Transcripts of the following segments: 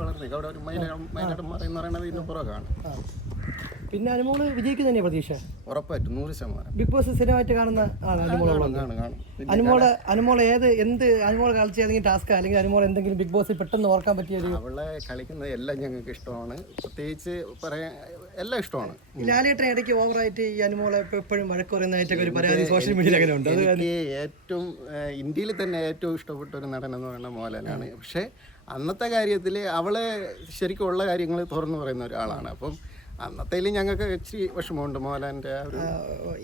വളർത്തി അവിടെ ഒരു മൈല മൈലാട്ടന്മാർ എന്ന് പറയുന്നത് ഇതിന് പുറകാണ്. പിന്നെ അനുമോൾ വിജയിക്കുന്ന തന്നെ പ്രതീക്ഷ? ഉറപ്പായിട്ടും നൂറ് ശതമാനം. ബിഗ് ബോസ് സ്ഥിരമായിട്ട് കാണുന്ന ആണ് അനുമോൾ കാണും അനുമോൾ അനുമോൾ ഏത് എന്ത് അനുമോൾ കളിച്ച ഏതെങ്കിലും ടാസ്ക് അല്ലെങ്കിൽ അനുമോൾ എന്തെങ്കിലും ബിഗ് ബോസിൽ പെട്ടെന്ന് ഓർക്കാൻ പറ്റിയ ഒരു അവളെ കളിക്കുന്നത് എല്ലാം ഞങ്ങൾക്ക് ഇഷ്ടമാണ്. പ്രത്യേകിച്ച് പറയാൻ എല്ലാം ഇഷ്ടമാണ്. ലാലേട്ടൻ ഇടയ്ക്ക് ഓവറായിട്ട് ഈ അനുമോളെ എപ്പോഴും വഴക്ക് പറയുന്നതായിട്ടൊക്കെ ഒരു പരാതി സോഷ്യൽ മീഡിയയിൽ അങ്ങനെ ഉണ്ട്. എനിക്ക് ഏറ്റവും ഇന്ത്യയിൽ തന്നെ ഏറ്റവും ഇഷ്ടപ്പെട്ട ഒരു നടൻ എന്ന് പറയുന്നത് മോഹൻലാലാണ്. പക്ഷേ അന്നത്തെ കാര്യത്തിൽ അവളെ ശരിക്കും ഉള്ള കാര്യങ്ങൾ തുറന്നു പറയുന്ന ഒരാളാണ്. അപ്പം അന്നത്തേലും ഞങ്ങൾക്ക് ഇച്ചിരി വിഷമമുണ്ട് മോഹൻലാലിന്റെ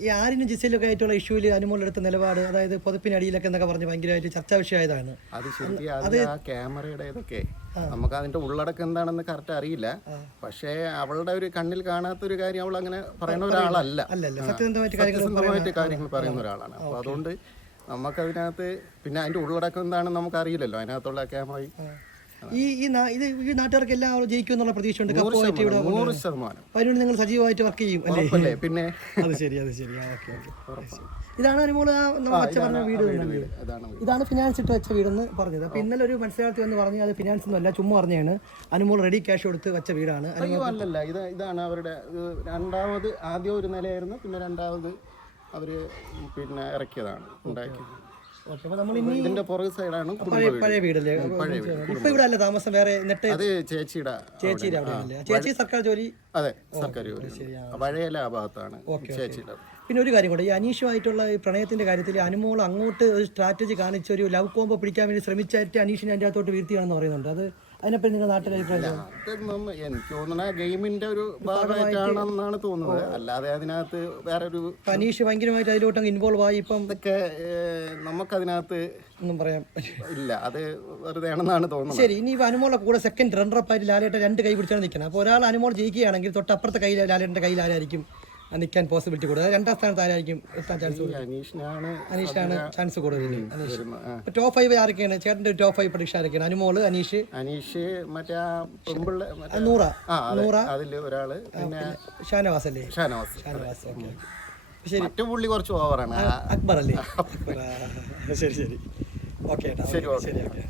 ഈ ആരിനും ജിസയിലൊക്കെ ആയിട്ടുള്ള ഇഷ്യൂവിൽ അനുമോളെടുത്ത നിലപാട് അതായത് പുതപ്പിനടിയിലൊക്കെ എന്നൊക്കെ പറഞ്ഞ് ഭയങ്കരമായിട്ട് ചർച്ചാ വിഷയമായതാണ്. അത് ശരിക്കും അത് ആ ക്യാമറയുടെ ഇതൊക്കെ. നമുക്ക് അതിന്റെ ഉള്ളടക്കം എന്താണെന്ന് കറക്റ്റ് അറിയില്ല. പക്ഷേ അവളുടെ ഒരു കണ്ണിൽ കാണാത്ത ഒരു കാര്യം അവൾ അങ്ങനെ പറയുന്ന ഒരാളല്ല. സത്യസന്ധമായിട്ട് കാര്യങ്ങൾ സത്യസന്ധമായിട്ട് കാര്യങ്ങൾ പറയുന്ന ഒരാളാണ്. അപ്പോൾ അതുകൊണ്ട് നമുക്കതിനകത്ത് പിന്നെ അതിന്റെ ഉള്ളടക്കം എന്താണെന്ന് നമുക്ക് അറിയില്ലല്ലോ അതിനകത്തുള്ള ക്യാമറ ഈ ഈ ഇത് ഈ നാട്ടുകാർക്ക് എല്ലാം അവൾ ജയിക്കും എന്നുള്ള പ്രതീക്ഷയുണ്ട്. കപ്പുമായിട്ട് ഇവിടെ നൂറ് ശതമാനം. അതിനുവേണ്ടി നിങ്ങൾ സജീവമായിട്ട് വർക്ക് ചെയ്യും അല്ലേ? പിന്നെ അത് ശരി അത് ശരി. ആ ഓക്കെ ഓക്കെ. ഇതാണ് അനുമോൾ ആ നമ്മൾ അച്ഛൻ പറഞ്ഞ വീട് ഇതാണ് ഫിനാൻസ് ഇട്ട് വെച്ച വീടെന്ന് പറഞ്ഞത്. അപ്പൊ ഇന്നലെ ഒരു മത്സരാർത്ഥി എന്ന് പറഞ്ഞു അത് ഫിനാൻസ് ഒന്നല്ല ചുമ്മാ പറഞ്ഞാണ് അനുമോൾ റെഡി ക്യാഷ് കൊടുത്ത് വെച്ച വീടാണ്. അല്ലല്ല. ഇത് ഇതാണ് അവരുടെ രണ്ടാമത് ആദ്യം ഒരു നിലയായിരുന്നു പിന്നെ രണ്ടാമത് അവർ പിന്നെ ഇറക്കിയതാണ് ഉണ്ടാക്കി ഇതിന്റെ പുറകു സൈഡാണ് പഴയ വീടല്ലേ? ഇപ്പൊ ഇവിടെ അല്ല താമസം? വേറെ എന്നിട്ട് അത് ചേച്ചിയുടെ ചേച്ചിയുടെ അവിടെ ചേച്ചി സർക്കാർ ജോലി? അതെ സർക്കാർ ജോലി. പഴയ ആ. ഭാഗത്താണ് ചേച്ചിയുടെ പിന്നെ ഒരു കാര്യം കൂടെ ഈ അനീഷുമായിട്ടുള്ള ഈ പ്രണയത്തിന്റെ കാര്യത്തിൽ അനുമോൾ അങ്ങോട്ട് ഒരു സ്ട്രാറ്റജി കാണിച്ച് ഒരു ലവ് കോംബോ പിടിക്കാൻ വേണ്ടി ശ്രമിച്ചായിട്ട് അനീഷിനെ അതിന്റെ അകത്തോട്ട് വീഴ്ത്തിയാണെന്ന് പറയുന്നുണ്ട്. അത് അതിനെപ്പറ്റി നിങ്ങൾ നാട്ടിലെ അഭിപ്രായം അതൊന്നും എനിക്ക് തോന്നണ ഗെയിമിന്റെ ഒരു ഭാഗമായിട്ടാണെന്നാണ് തോന്നുന്നത്. അല്ലാതെ അതിനകത്ത് വേറെ ഒരു തനീഷ് ഭയങ്കരമായിട്ട് അതിലോട്ട് ഇൻവോൾവ് ആയി. ഇപ്പം ഇതൊക്കെ നമുക്കതിനകത്ത് ഒന്നും പറയാം ഇല്ല അത് വെറുതെ ആണെന്നാണ് തോന്നുന്നത്. ശരി ഇനി ഇപ്പൊ അനുമോളുടെ കൂടെ സെക്കൻഡ് റണ്ണറപ്പ് ആയിട്ട് ലാലേട്ട രണ്ട് കൈ പിടിച്ചാണ് നിൽക്കുന്നത് അപ്പോൾ ഒരാൾ അനുമോൾ ജയിക്കുകയാണെങ്കിൽ തൊട്ടപ്പുറത്തെ കൈ ലാലേട്ടന്റെ കയ്യിൽ ആരായിരിക്കും? നിൽക്കാൻ പോസിബിലിറ്റി കൂടുതൽ. രണ്ടാം സ്ഥാനത്ത് ആരായിരിക്കും എത്താൻ ചാൻസ് അനീഷിനാണ് അനീഷാണ് ചാൻസ് കൂടുതൽ അനീഷ്. ഇപ്പൊ ടോപ്പ് ഫൈവ് ആരൊക്കെയാണ്? ചേട്ടന്റെ ടോപ്പ് ഫൈവ് പ്രതീക്ഷ ആരൊക്കെയാണ്? അനുമോൾ അനീഷ്? അനീഷ് മറ്റേ പെമ്പിള്ള നൂറ. അതെ. അതിൽ ഒരാൾ. പിന്നെ ഷാനവാസ് അല്ലേ ഷാനവാസ്. ഷാനവാസ് ഓക്കെ ശരി. പുള്ളി കുറച്ച് ഓവറാണ് അക്ബർ. അല്ലേ ശരി ശരി. ഓക്കെ ശരി, ശരി ഓക്കെ.